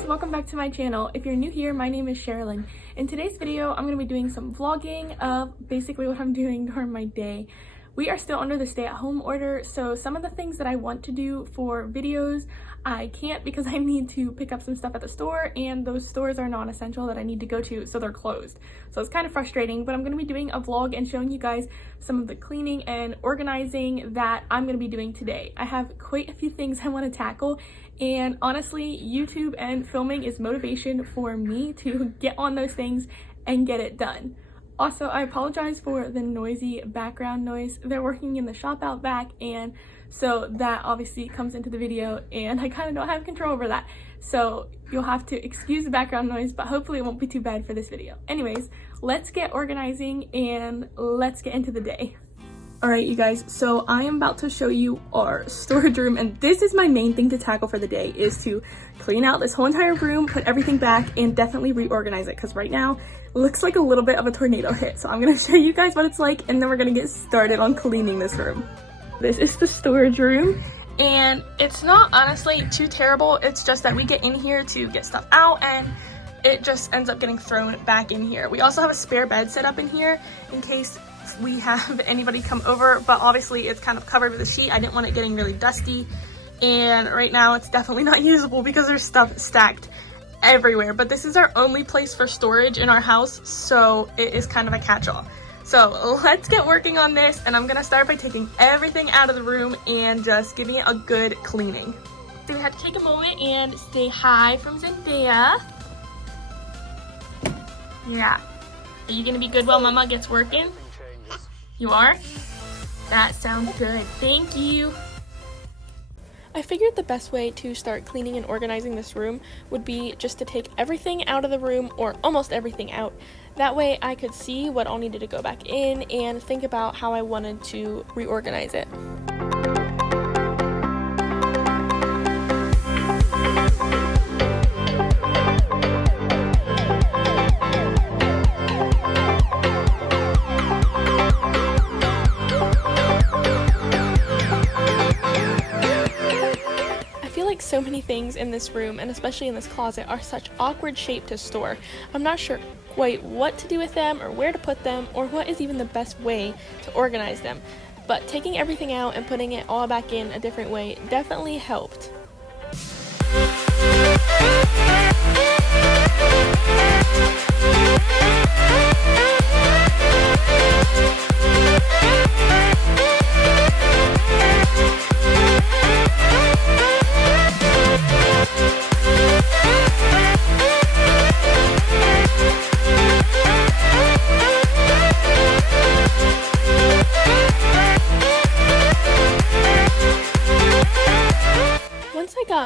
guys, welcome back to my channel. If you're new here, my name is Cherilyn. In today's video, I'm going to be doing some vlogging of basically what I'm doing during my day. We are still under the stay-at-home order, so some of the things that I want to do for videos, I can't because I need to pick up some stuff at the store, and those stores are non-essential that I need to go to, so they're closed. So it's kind of frustrating, but I'm going to be doing a vlog and showing you guys some of the cleaning and organizing that I'm going to be doing today. I have quite a few things I want to tackle, and honestly, YouTube and filming is motivation for me to get on those things and get it done. Also, I apologize for the noisy background noise. They're working in the shop out back, and so that obviously comes into the video, and I kind of don't have control over that. So you'll have to excuse the background noise, but hopefully it won't be too bad for this video. Anyways, let's get organizing and let's get into the day. Alright you guys, so I am about to show you our storage room, and this is my main thing to tackle for the day, is to clean out this whole entire room, put everything back, and definitely reorganize it, because right now it looks like a little bit of a tornado hit. So I'm going to show you guys what it's like, and then we're going to get started on cleaning this room. This is the storage room, and it's not honestly too terrible. It's just that we get in here to get stuff out, and it just ends up getting thrown back in here. We also have a spare bed set up in here in case we have anybody come over, but obviously it's kind of covered with a sheet. I didn't want it getting really dusty, and right now it's definitely not usable because there's stuff stacked everywhere. But this is our only place for storage in our house, so it is kind of a catch-all. So let's get working on this, and I'm gonna start by taking everything out of the room and just giving it a good cleaning. So we have to take a moment and say hi from Zendaya. Yeah. Are you gonna be good while Mama gets working? You are? That sounds good. Thank you. I figured the best way to start cleaning and organizing this room would be just to take everything out of the room, or almost everything out. That way I could see what all needed to go back in and think about how I wanted to reorganize it. So many things in this room, and especially in this closet, are such awkward shape to store. I'm not sure quite what to do with them, or where to put them, or what is even the best way to organize them. But taking everything out and putting it all back in a different way definitely helped.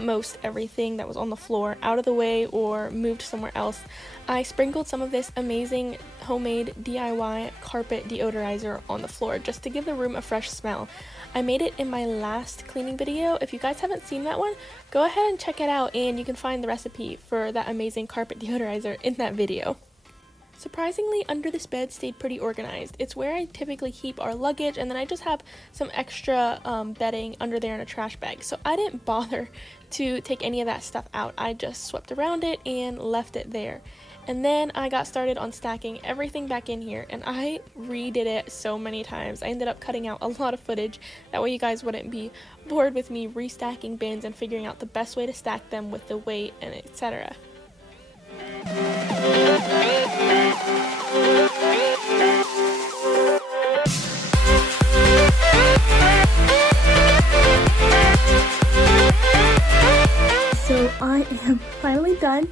Most everything that was on the floor out of the way or moved somewhere else, I sprinkled some of this amazing homemade DIY carpet deodorizer on the floor just to give the room a fresh smell. I made it in my last cleaning video. If you guys haven't seen that one, go ahead and check it out, and you can find the recipe for that amazing carpet deodorizer in that video. Surprisingly, under this bed stayed pretty organized. It's where I typically keep our luggage, and then I just have some extra bedding under there in a trash bag. So I didn't bother to take any of that stuff out. I just swept around it and left it there. And then I got started on stacking everything back in here, and I redid it so many times. I ended up cutting out a lot of footage. That way you guys wouldn't be bored with me restacking bins and figuring out the best way to stack them with the weight and etc. So I am finally done,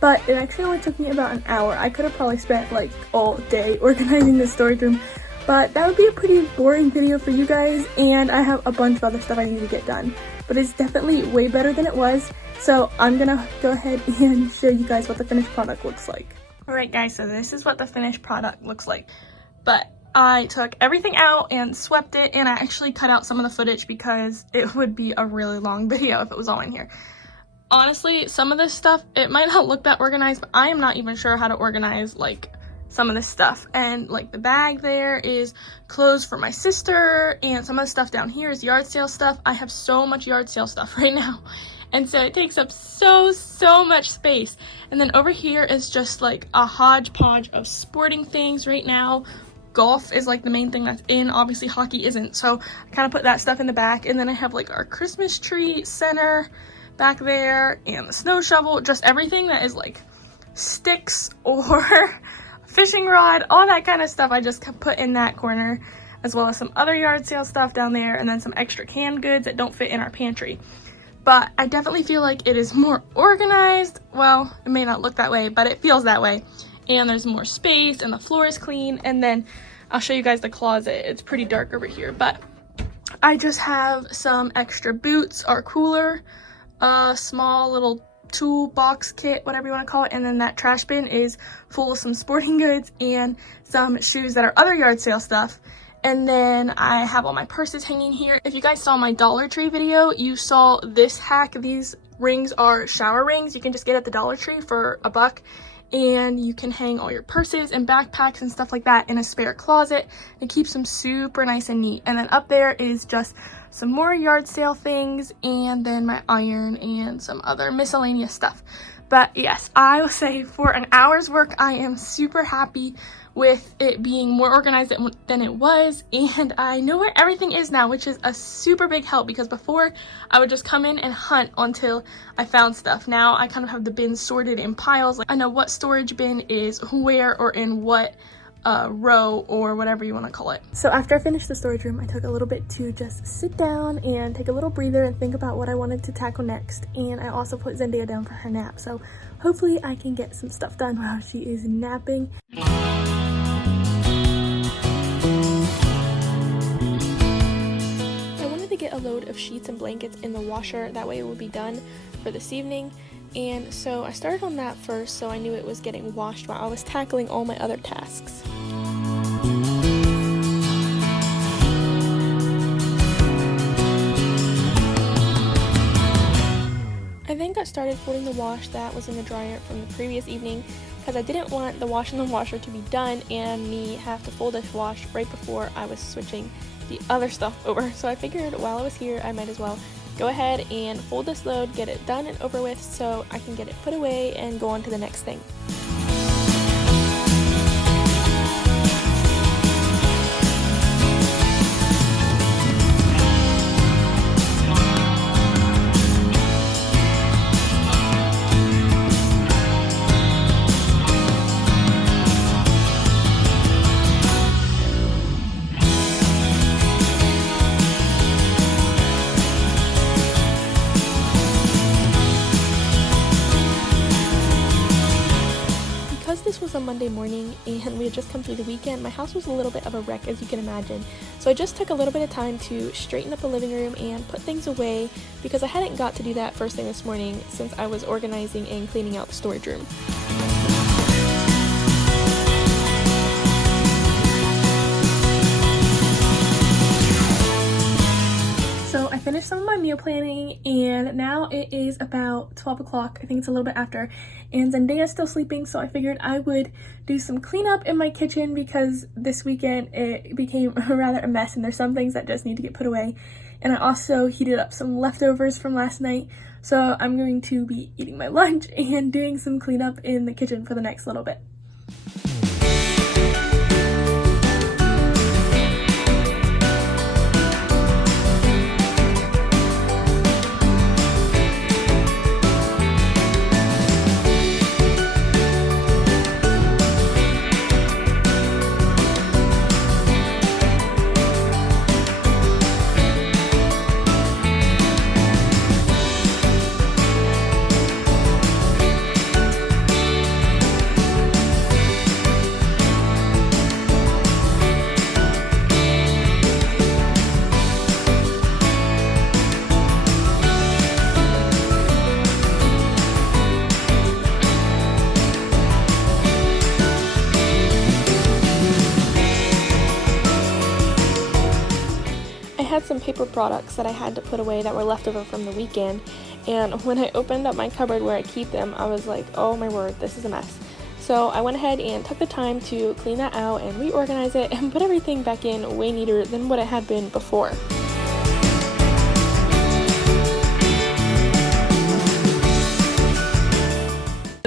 but it actually only took me about an hour. I could have probably spent like all day organizing this storage room, but that would be a pretty boring video for you guys, and I have a bunch of other stuff I need to get done. But it's definitely way better than it was, so I'm gonna go ahead and show you guys what the finished product looks like. Alright guys, so this is what the finished product looks like. But I took everything out and swept it, and I actually cut out some of the footage because it would be a really long video if it was all in here. Honestly, some of this stuff, it might not look that organized, but I am not even sure how to organize like some of this stuff. And like the bag there is clothes for my sister, and some of the stuff down here is yard sale stuff. I have so much yard sale stuff right now, and so it takes up so much space. And then over here is just like a hodgepodge of sporting things right now. Golf is like the main thing that's in, obviously hockey isn't, so I kind of put that stuff in the back. And then I have like our Christmas tree center back there, and the snow shovel, just everything that is like sticks or fishing rod, all that kind of stuff I just put in that corner, as well as some other yard sale stuff down there, and then some extra canned goods that don't fit in our pantry. But I definitely feel like it is more organized. Well, it may not look that way, but it feels that way. And there's more space, and the floor is clean. And then I'll show you guys the closet. It's pretty dark over here, but I just have some extra boots, our cooler, a small little toolbox kit, whatever you want to call it, and then that trash bin is full of some sporting goods and some shoes that are other yard sale stuff. And then I have all my purses hanging here. If you guys saw my Dollar Tree video, you saw this hack. These rings are shower rings you can just get at the Dollar Tree for $1, and you can hang all your purses and backpacks and stuff like that in a spare closet. It keeps them super nice and neat. And then up there is just some more yard sale things, and then my iron and some other miscellaneous stuff. But yes, I will say for an hour's work, I am super happy with it being more organized than it was, and I know where everything is now, which is a super big help, because before I would just come in and hunt until I found stuff. Now I kind of have the bins sorted in piles. Like I know what storage bin is where or in what row or whatever you want to call it. So after I finished the storage room, I took a little bit to just sit down and take a little breather and think about what I wanted to tackle next. And I also put Zendaya down for her nap, so hopefully I can get some stuff done while she is napping. I wanted to get a load of sheets and blankets in the washer, that way it would be done for this evening. And so I started on that first, so I knew it was getting washed while I was tackling all my other tasks. I then got started folding the wash that was in the dryer from the previous evening, because I didn't want the wash in the washer to be done and me have to fold this wash right before I was switching the other stuff over. So I figured while I was here, I might as well go ahead and fold this load, get it done and over with, so I can get it put away and go on to the next thing. This was a Monday morning and we had just come through the weekend. My house was a little bit of a wreck, as you can imagine, so I just took a little bit of time to straighten up the living room and put things away, because I hadn't got to do that first thing this morning since I was organizing and cleaning out the storage room. So I finished some of my meal planning, and now it is about 12 o'clock. I think it's a little bit after, and Zendaya's still sleeping, so I figured I would do some cleanup in my kitchen, because this weekend it became rather a mess and there's some things that just need to get put away. And I also heated up some leftovers from last night, so I'm going to be eating my lunch and doing some cleanup in the kitchen for the next little bit. I had some paper products that I had to put away that were left over from the weekend, and when I opened up my cupboard where I keep them, I was like, oh my word, this is a mess. So I went ahead and took the time to clean that out and reorganize it and put everything back in way neater than what it had been before.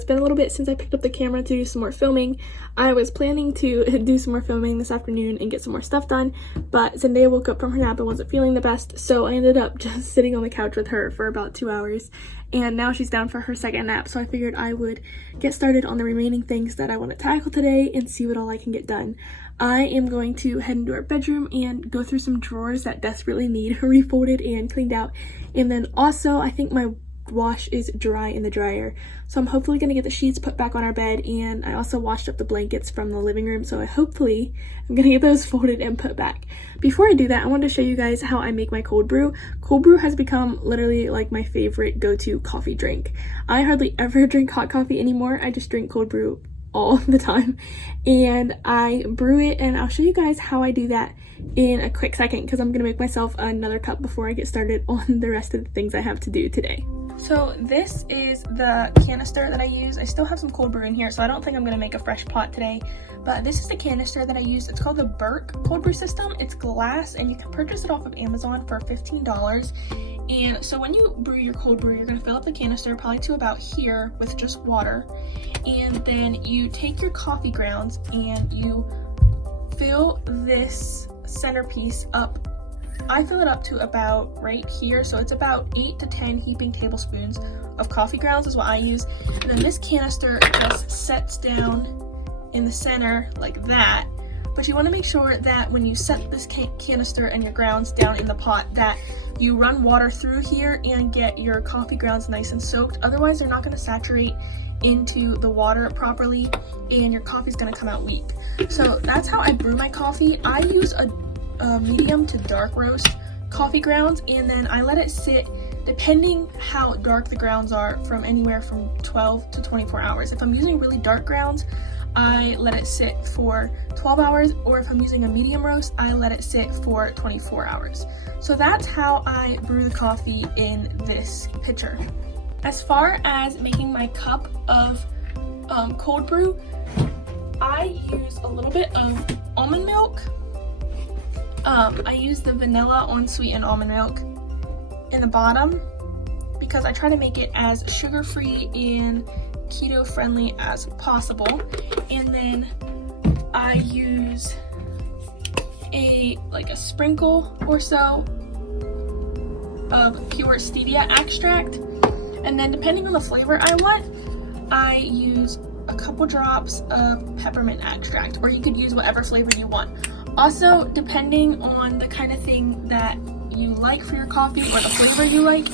it's been a little bit since I picked up the camera to do some more filming. I was planning to do some more filming this afternoon and get some more stuff done, but Zendaya woke up from her nap and wasn't feeling the best, so I ended up just sitting on the couch with her for about 2 hours, and now she's down for her second nap, so I figured I would get started on the remaining things that I want to tackle today and see what all I can get done. I am going to head into our bedroom and go through some drawers that desperately need refolded and cleaned out, and then also I think my wash is dry in the dryer, so I'm hopefully going to get the sheets put back on our bed, and I also washed up the blankets from the living room, so I'm going to get those folded and put back. Before I do that, I wanted to show you guys how I make my cold brew. Cold brew has become literally like my favorite go-to coffee drink. I hardly ever drink hot coffee anymore. I just drink cold brew all the time, and I brew it, and I'll show you guys how I do that in a quick second because I'm gonna make myself another cup before I get started on the rest of the things I have to do today. So this is the canister that I use. I still have some cold brew in here, so I don't think I'm gonna make a fresh pot today, but this is the canister that I use. It's called the Burke cold brew system. It's glass, and you can purchase it off of Amazon for $15. And so when you brew your cold brew, you're gonna fill up the canister probably to about here with just water, and then you take your coffee grounds and you fill this centerpiece up. I fill it up to about right here, so it's about 8 to 10 heaping tablespoons of coffee grounds is what I use. And then this canister just sets down in the center like that. But you want to make sure that when you set this canister and your grounds down in the pot that you run water through here and get your coffee grounds nice and soaked. Otherwise, they're not going to saturate into the water properly and your coffee's going to come out weak. So that's how I brew my coffee. I use a medium to dark roast coffee grounds, and then I let it sit, depending how dark the grounds are, from anywhere from 12 to 24 hours. If I'm using really dark grounds, I let it sit for 12 hours, or if I'm using a medium roast, I let it sit for 24 hours. So that's how I brew the coffee in this pitcher. As far as making my cup of cold brew, I use a little bit of almond milk. I use the vanilla unsweetened almond milk in the bottom because I try to make it as sugar-free and keto friendly as possible. And then I use a sprinkle or so of pure stevia extract, and then depending on the flavor I want, I use a couple drops of peppermint extract, or you could use whatever flavor you want. Also, depending on the kind of thing that you like for your coffee or the flavor you like,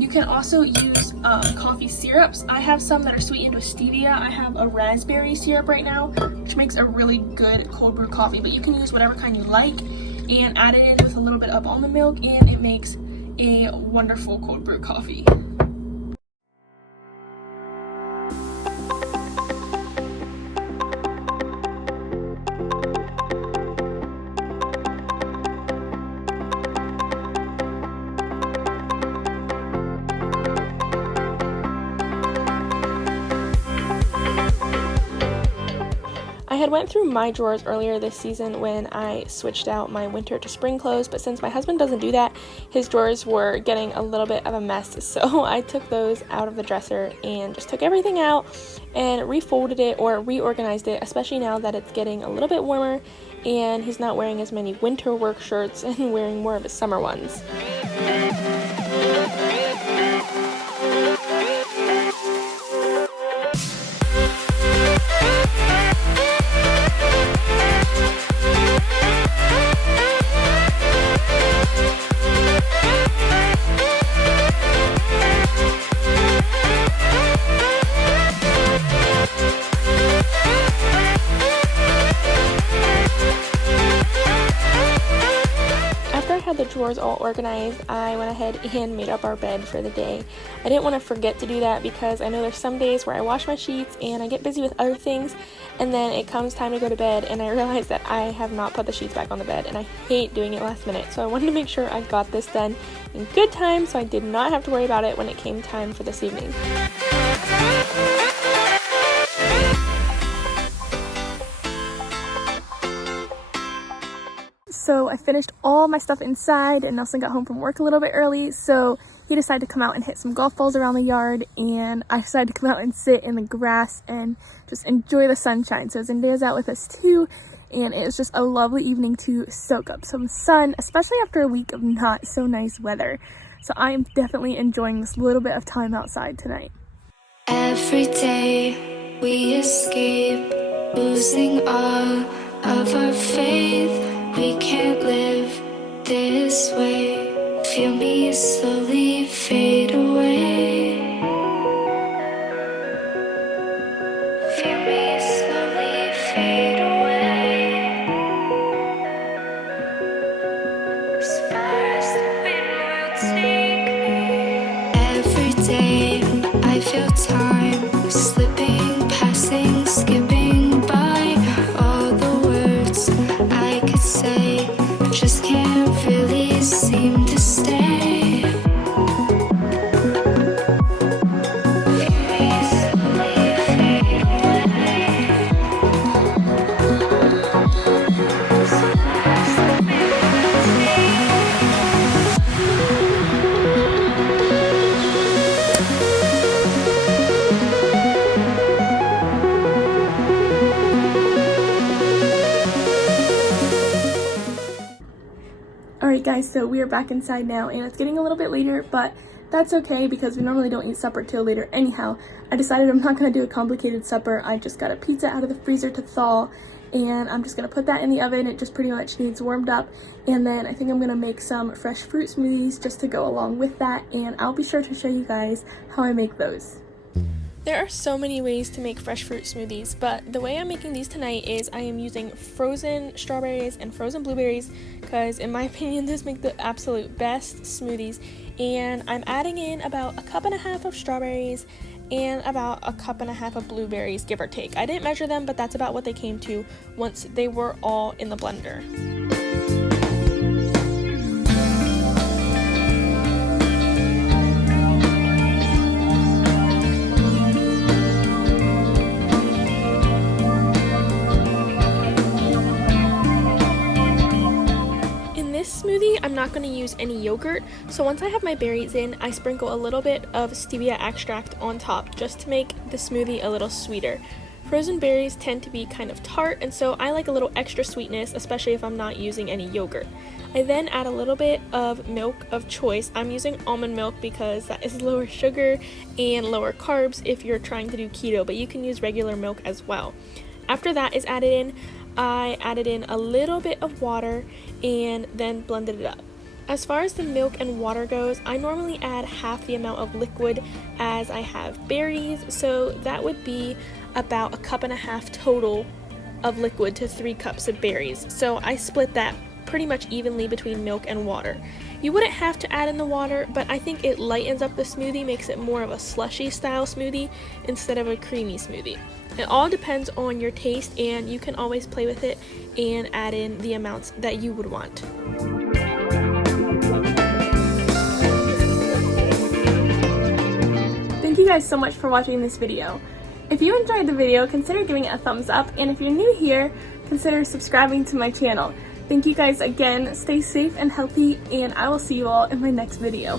you can also use coffee syrups. I have some that are sweetened with stevia. I have a raspberry syrup right now, which makes a really good cold brew coffee, but you can use whatever kind you like and add it in with a little bit of almond milk, and it makes a wonderful cold brew coffee. I had went through my drawers earlier this season when I switched out my winter to spring clothes, but since my husband doesn't do that, his drawers were getting a little bit of a mess, so I took those out of the dresser and just took everything out and refolded it or reorganized it, especially now that it's getting a little bit warmer and he's not wearing as many winter work shirts and wearing more of his summer ones. The drawers all organized, I went ahead and made up our bed for the day. I didn't want to forget to do that because I know there's some days where I wash my sheets and I get busy with other things, and then it comes time to go to bed and I realize that I have not put the sheets back on the bed, and I hate doing it last minute. So I wanted to make sure I got this done in good time so I did not have to worry about it when it came time for this evening. So I finished all my stuff inside, and Nelson got home from work a little bit early, so he decided to come out and hit some golf balls around the yard, and I decided to come out and sit in the grass and just enjoy the sunshine. So Zendaya's out with us too, and it was just a lovely evening to soak up some sun, especially after a week of not so nice weather. So I am definitely enjoying this little bit of time outside tonight. Every day we escape, losing all of our faith. We can't live this way. Feel me slowly fade away. Feel me slowly fade away. As far as the wind will take me. Every day I feel time slipping, passing, skipping by. All the words I could say just can't really seem to stay. Feel me slowly fade away. As far as the wind will take me. Alright guys, so we are back inside now, and it's getting a little bit later, but that's okay because we normally don't eat supper till later anyhow. I decided I'm not going to do a complicated supper. I just got a pizza out of the freezer to thaw, and I'm just going to put that in the oven. It just pretty much needs warmed up, and then I think I'm going to make some fresh fruit smoothies just to go along with that, and I'll be sure to show you guys how I make those. There are so many ways to make fresh fruit smoothies, but the way I'm making these tonight is I am using frozen strawberries and frozen blueberries because in my opinion those make the absolute best smoothies, and I'm adding in about 1.5 cups of strawberries and about 1.5 cups of blueberries, give or take. I didn't measure them, but that's about what they came to once they were all in the blender. Smoothie, I'm not going to use any yogurt, so once I have my berries in, I sprinkle a little bit of stevia extract on top just to make the smoothie a little sweeter. Frozen berries tend to be kind of tart, and so I like a little extra sweetness, especially if I'm not using any yogurt. I then add a little bit of milk of choice. I'm using almond milk because that is lower sugar and lower carbs if you're trying to do keto, but you can use regular milk as well. After that is added in, I added in a little bit of water and then blended it up. As far as the milk and water goes, I normally add half the amount of liquid as I have berries, so that would be about 1.5 cups total of liquid to 3 cups of berries. So I split that pretty much evenly between milk and water. You wouldn't have to add in the water, but I think it lightens up the smoothie, makes it more of a slushy style smoothie instead of a creamy smoothie. It all depends on your taste, and you can always play with it and add in the amounts that you would want. Thank you guys so much for watching this video. If you enjoyed the video, consider giving it a thumbs up, and if you're new here, consider subscribing to my channel. Thank you guys again, stay safe and healthy, and I will see you all in my next video.